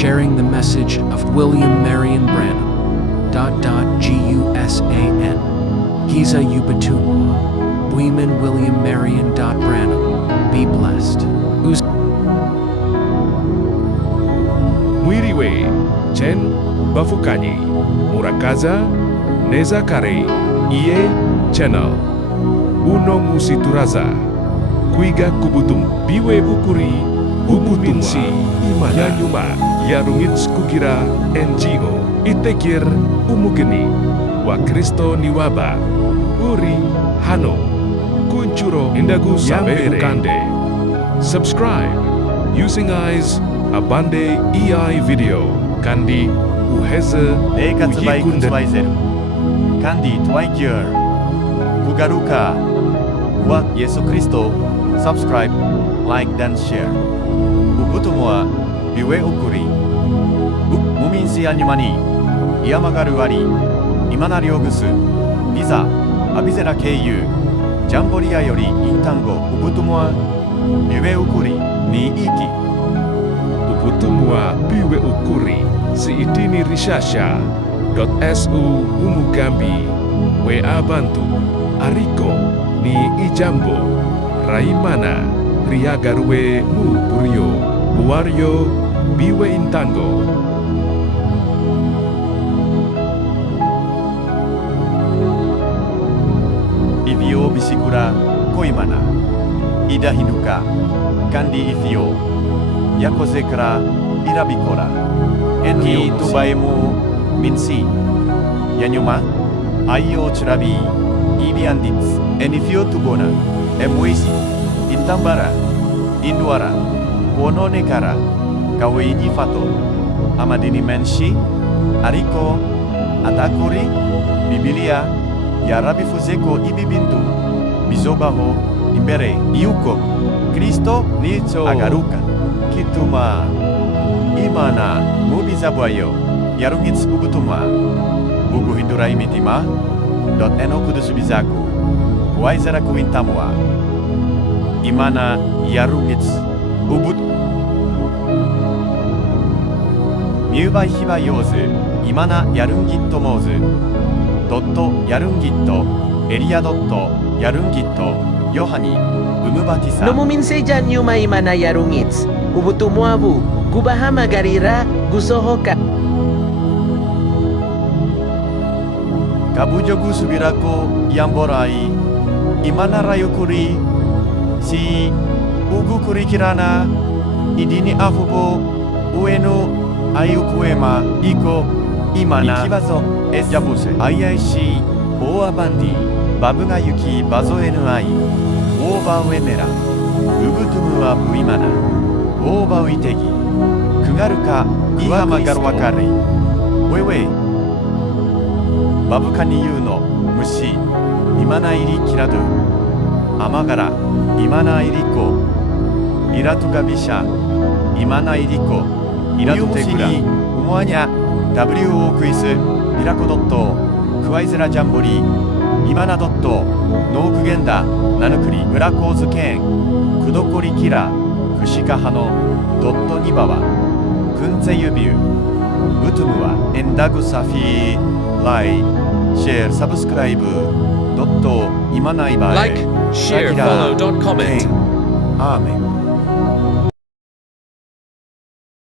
sharing the message of William Marion Branham. Gusan. Giza Upatumwa. Buiman William Marion. Branham. Be blessed. Mwiriwe, Chen Bafukanyi, Murakaza, Neza Kare, Iye Channel, Uno Musituraza, Kuiga Kubutum, Biwe Ukuri, Ubutumsi, Imana, Yanyuma, Yarungits Kugira, NGO, Itekir, Umugeni, Wa Kristo Niwaba, Uri, Hano, Kunchuro, Indagu Sambe Ukande. Subscribe, using eyes, Abande EI video, Kandi Uheze XYZ Kandi Twaigyer Kugaruka Wa Yesu Kristo. Subscribe, like dan share. Ubutumwa Biwe Ukuri Muminsi Anyumani Yamagaru Ari Imana Ryogusu Biza Abizera Keiyu Jamboria Yori Intango Ubutumwa Biwe Ukuri Ni Iki Ubutumwa Biwe Ukuri Si Itini Rishasha .su Umugambi WA Bantu Ariko Ni Ijambo Raimana Riagarwe Mu Buryo Buaryo Biwe Intango Ivio Bisikura Koimana Ida Hinuka Kandi Ivio Yakozekara Irabikora Enki Tubaemu Minsi Yanyuma Ayo Churabi Ibiandits Enifio Tubona Emwisi Intambara Induara Wononekara Kaweini Fato Amadini Menshi Ariko Atakuri Bibilia Yarabi Fuzeko Ibibintu Bizobaho Imbere Iuko Kristo Nicho Agaruka Kituma Imana Mubizabwayo Yarungits Ubutuma Bugu Hindurai Mitima .no Kudus Bizaku Waizara Kuintamwa Imana Yarungits Ubut Miubai Hiba Yozu Imana Yarungitto Mozu Yarungitto Elia Yarungitto Yohani Umubatisa Nomuminsejan Yuma Imana Yarungits Ubutumwabu Kubahama Garira Gusohoka Kabujogu Subirako Yamborai Imana Rayukuri Si Ugu Kurikirana Idini Afubo Ueno Ayukuema Iko Imana Ikibazo Es Yabuse IIC Oa Bandi Babuga Yuki Bazo NI Oba Uemera Ubutumwa Buimana Oba Uitegi Kugaruka Ihama Garwakari Wewe Babukani Yuno Mushi Imana Iri Kiradu Amagara Imana Iriko Iratugabisha Imana Iriko Iratutegura Umuanya WO Quiz Mirako Kuwaizera Jambori Imana Noukugenda Nanukuri Murakozu Ken Kudokori Kira Kushikahano Nibawa Kunze Yubiu Butumwa Endagu Safi Like Share Subscribe Imanaibae Like, share, follow, comment. Amen.